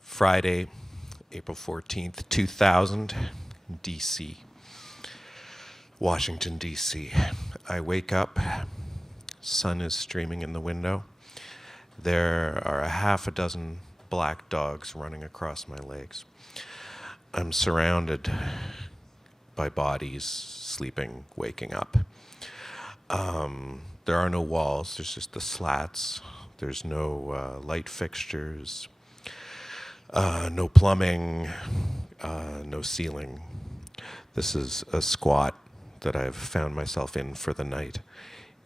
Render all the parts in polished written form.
Friday, April 14th, 2000, D.C., Washington, D.C. I wake up, sun is streaming in the window. There are a half a dozen black dogs running across my legs. I'm surrounded by bodies, sleeping, waking up. There are no walls, there's just the slats. There's no light fixtures, no plumbing, no ceiling. This is a squat that I've found myself in for the night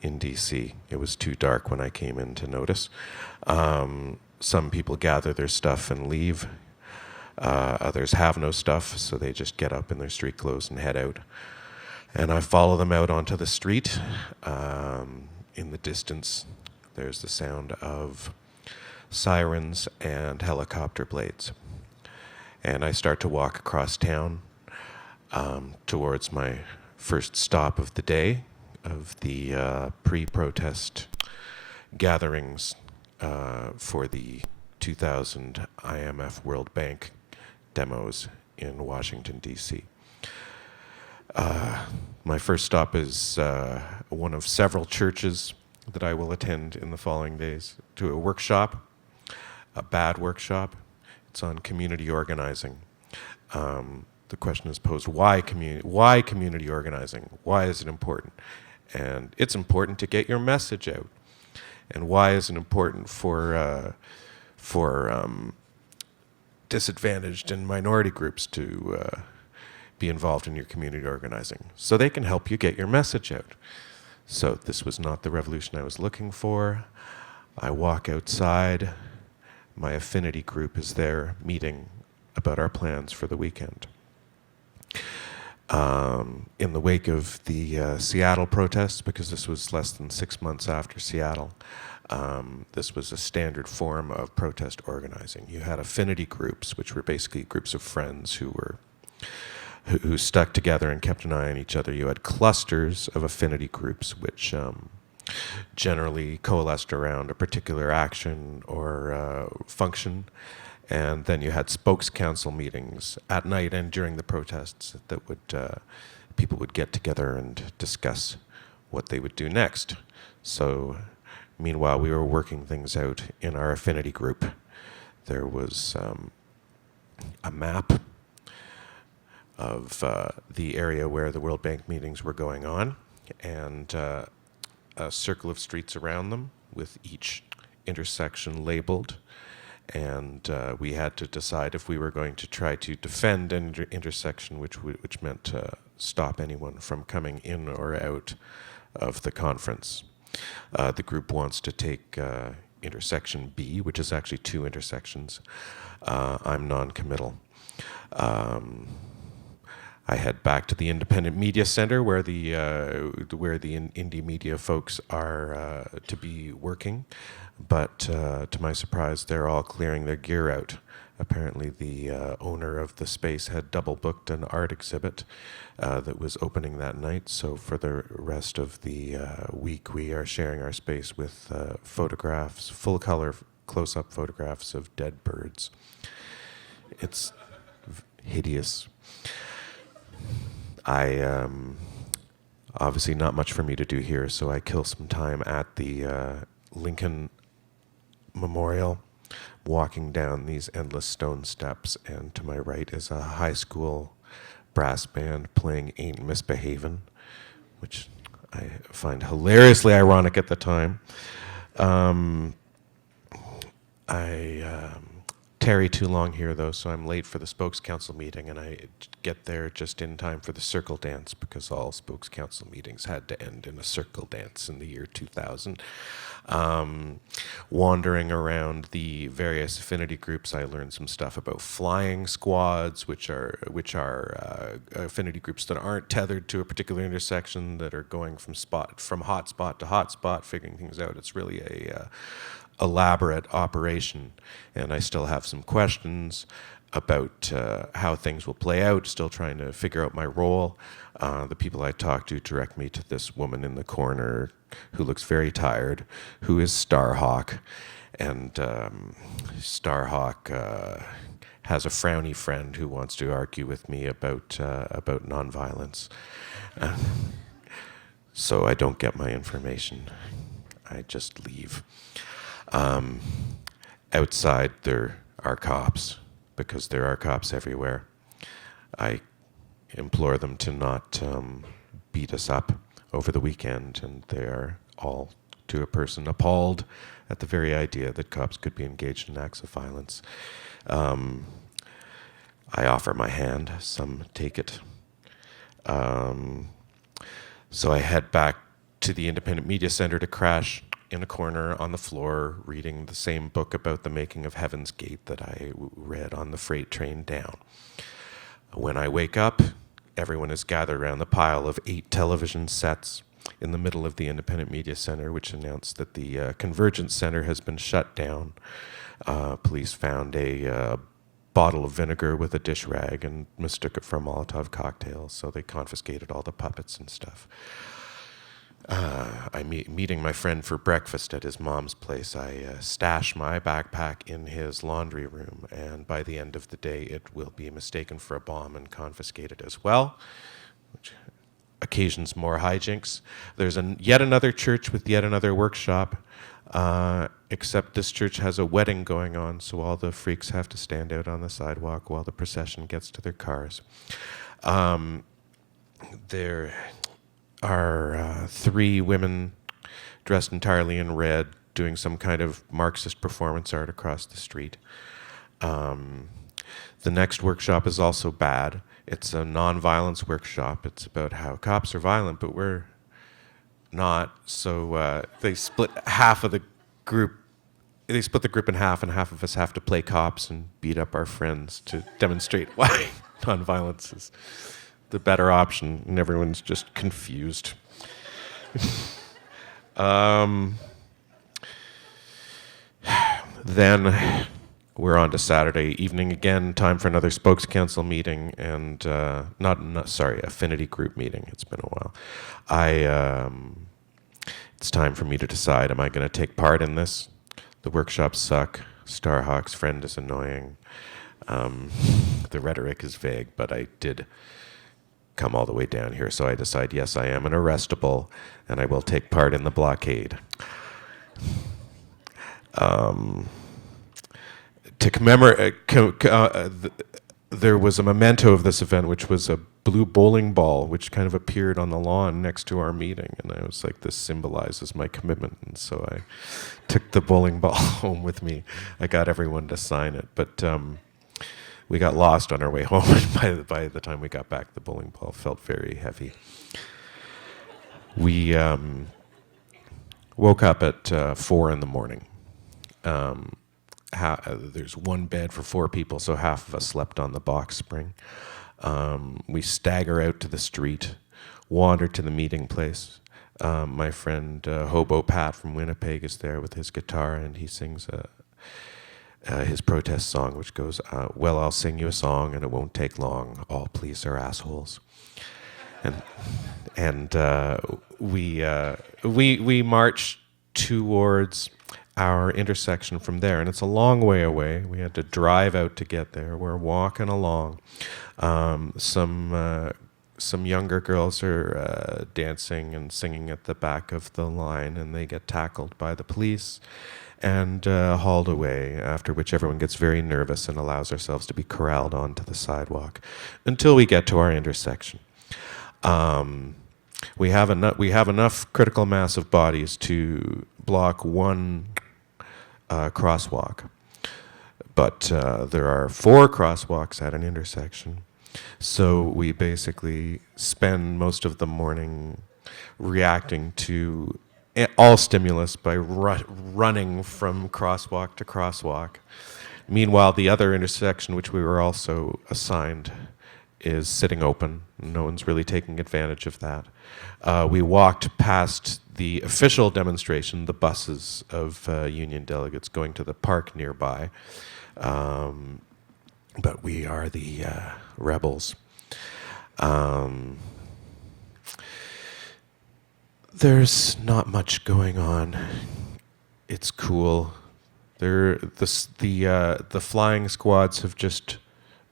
in DC. It was too dark when I came in to notice. Some people gather their stuff and leave. Others have no stuff, so they just get up in their street clothes and head out. And I follow them out onto the street. In the distance, there's the sound of sirens and helicopter blades. And I start to walk across town towards my first stop of the day of the pre-protest gatherings for the 2000 IMF World Bank demos in Washington, D.C. My first stop is one of several churches that I will attend in the following days, to a workshop, a bad workshop. It's on community organizing. The question is posed, why community organizing? Why is it important? And it's important to get your message out. And why is it important for disadvantaged and minority groups to be involved in your community organizing? So they can help you get your message out. So this was not the revolution I was looking for. I walk outside. My affinity group is there meeting about our plans for the weekend. In the wake of the Seattle protests, because this was less than 6 months after Seattle, this was a standard form of protest organizing. You had affinity groups, which were basically groups of friends who stuck together and kept an eye on each other. You had clusters of affinity groups, which generally coalesced around a particular action or function. And then you had spokes council meetings at night and during the protests that people would get together and discuss what they would do next. So meanwhile, we were working things out in our affinity group. There was a map of the area where the World Bank meetings were going on, and a circle of streets around them with each intersection labeled. And we had to decide if we were going to try to defend an intersection, which meant stop anyone from coming in or out of the conference. The group wants to take intersection B, which is actually 2 intersections. I'm non-committal. I head back to the Independent Media Center where the indie media folks are to be working, but to my surprise, they're all clearing their gear out. Apparently, the owner of the space had double booked an art exhibit that was opening that night. So for the rest of the week, we are sharing our space with photographs, full color, close-up photographs of dead birds. It's hideous. Obviously not much for me to do here, so I kill some time at the Lincoln Memorial, walking down these endless stone steps, and to my right is a high school brass band playing Ain't Misbehavin', which I find hilariously ironic at the time. I tarry too long here, though, so I'm late for the Spokes Council meeting, and I get there just in time for the circle dance, because all Spokes Council meetings had to end in a circle dance in the year 2000. Wandering around the various affinity groups, I learned some stuff about flying squads, which are affinity groups that aren't tethered to a particular intersection, that are going from hot spot to hot spot, figuring things out. It's really a elaborate operation, and I still have some questions. about how things will play out, still trying to figure out my role. The people I talk to direct me to this woman in the corner who looks very tired, who is Starhawk. And Starhawk has a frowny friend who wants to argue with me about nonviolence. Uh, so I don't get my information. I just leave. Outside, there are cops, because there are cops everywhere. I implore them to not beat us up over the weekend, and they are all, to a person, appalled at the very idea that cops could be engaged in acts of violence. I offer my hand. Some take it. So I head back to the Independent Media Center to crash in a corner on the floor, reading the same book about the making of Heaven's Gate that I read on the freight train down. When I wake up, everyone is gathered around the pile of 8 television sets in the middle of the Independent Media Center, which announced that the Convergence Center has been shut down. Police found a bottle of vinegar with a dish rag and mistook it for Molotov cocktails, so they confiscated all the puppets and stuff. I'm meeting my friend for breakfast at his mom's place. I stash my backpack in his laundry room, and by the end of the day, it will be mistaken for a bomb and confiscated as well, which occasions more hijinks. There's yet another church with yet another workshop, except this church has a wedding going on, so all the freaks have to stand out on the sidewalk while the procession gets to their cars. There are 3 women dressed entirely in red doing some kind of Marxist performance art across the street. The next workshop is also bad. It's a non-violence workshop. It's about how cops are violent, but we're not. So they split half of the group. They split the group in half, and half of us have to play cops and beat up our friends to demonstrate why non-violence is the better option, and everyone's just confused. Then we're on to Saturday evening again, time for another spokes council meeting, and affinity group meeting. It's been a while. It's time for me to decide, am I going to take part in this? The workshops suck. Starhawk's friend is annoying. The rhetoric is vague, but I did come all the way down here, so I decide, yes, I am an arrestable, and I will take part in the blockade. To commemorate, there was a memento of this event, which was a blue bowling ball, which kind of appeared on the lawn next to our meeting, and I was like, this symbolizes my commitment, and so I took the bowling ball home with me. I got everyone to sign it, but we got lost on our way home, and by the time we got back, the bowling ball felt very heavy. We woke up at 4 in the morning. There's one bed for 4 people, so half of us slept on the box spring. We stagger out to the street, wander to the meeting place. My friend Hobo Pat from Winnipeg is there with his guitar, and he sings his protest song, which goes, well, I'll sing you a song, and it won't take long. All police are assholes. And we march towards our intersection from there, and it's a long way away. We had to drive out to get there. We're walking along. Some younger girls are dancing and singing at the back of the line, and they get tackled by the police and hauled away, after which everyone gets very nervous and allows ourselves to be corralled onto the sidewalk until we get to our intersection. We have enough critical mass of bodies to block one crosswalk, but there are 4 crosswalks at an intersection, so we basically spend most of the morning reacting to all stimulus by running from crosswalk to crosswalk. Meanwhile, the other intersection, which we were also assigned, is sitting open. No one's really taking advantage of that. We walked past the official demonstration, the buses of union delegates going to the park nearby. but we are the rebels. Um, there's not much going on. It's cool. The flying squads have just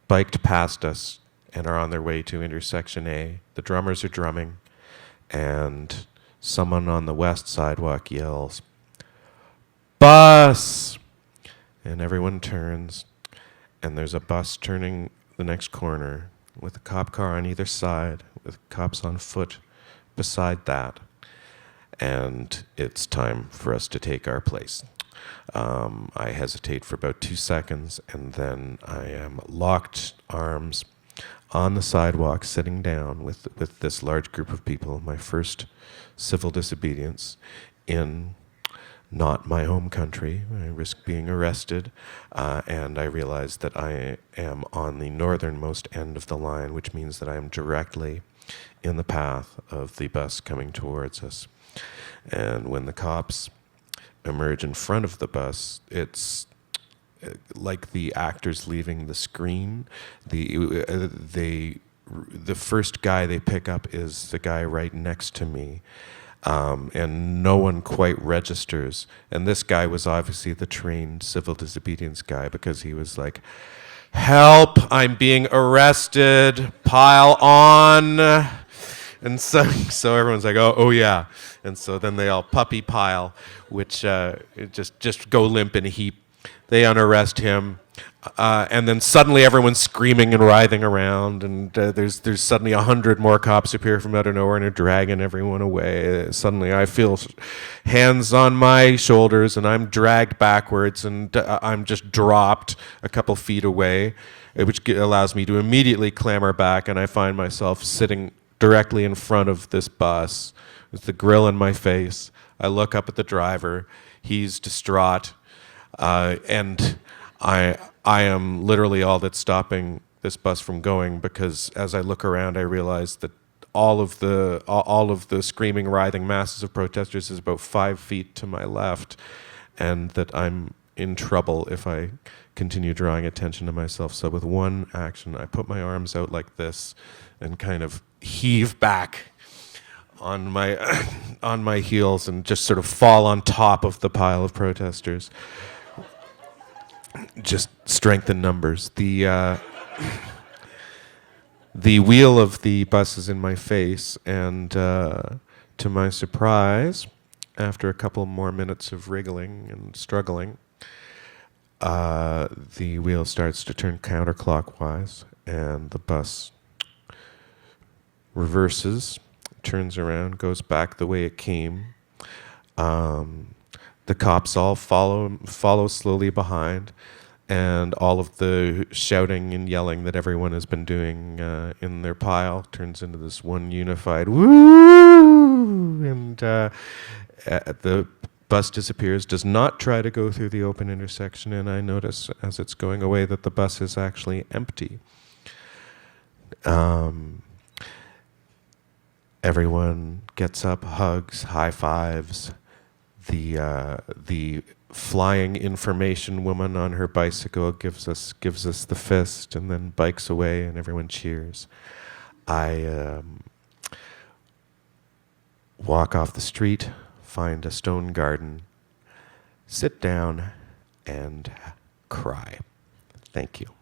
biked past us and are on their way to intersection A. The drummers are drumming, and someone on the west sidewalk yells, "Bus!" And everyone turns, and there's a bus turning the next corner with a cop car on either side, with cops on foot beside that. And it's time for us to take our place. I hesitate for about 2 seconds, and then I am locked arms on the sidewalk, sitting down with this large group of people. My first civil disobedience in not my home country. I risk being arrested, and I realize that I am on the northernmost end of the line, which means that I am directly in the path of the bus coming towards us. And when the cops emerge in front of the bus, it's like the actors leaving the screen. The first guy they pick up is the guy right next to me, and no one quite registers. And this guy was obviously the trained civil disobedience guy, because he was like, "Help, I'm being arrested, pile on." And so everyone's like, oh yeah. And so then they all puppy pile, which just go limp in a heap. They unarrest him, and then suddenly everyone's screaming and writhing around, and there's suddenly 100 more cops appear from out of nowhere and are dragging everyone away. Suddenly I feel hands on my shoulders, and I'm dragged backwards, and I'm just dropped a couple feet away, which allows me to immediately clamber back, and I find myself sitting directly in front of this bus with the grill in my face. I look up at the driver. He's distraught. And I am literally all that's stopping this bus from going, because as I look around, I realize that all of the screaming, writhing masses of protesters is about 5 feet to my left, and that I'm in trouble if I continue drawing attention to myself. So with one action, I put my arms out like this and kind of heave back on my heels and just sort of fall on top of the pile of protesters. Just strength in numbers. The wheel of the bus is in my face, and to my surprise, after a couple more minutes of wriggling and struggling, the wheel starts to turn counterclockwise, and the bus reverses, turns around, goes back the way it came. The cops all follow slowly behind, and all of the shouting and yelling that everyone has been doing in their pile turns into this one unified woo, and the bus disappears, does not try to go through the open intersection, and I notice as it's going away that the bus is actually empty. Everyone gets up, hugs, high fives. The flying information woman on her bicycle gives us the fist, and then bikes away, and everyone cheers. I walk off the street, find a stone garden, sit down, and cry. Thank you.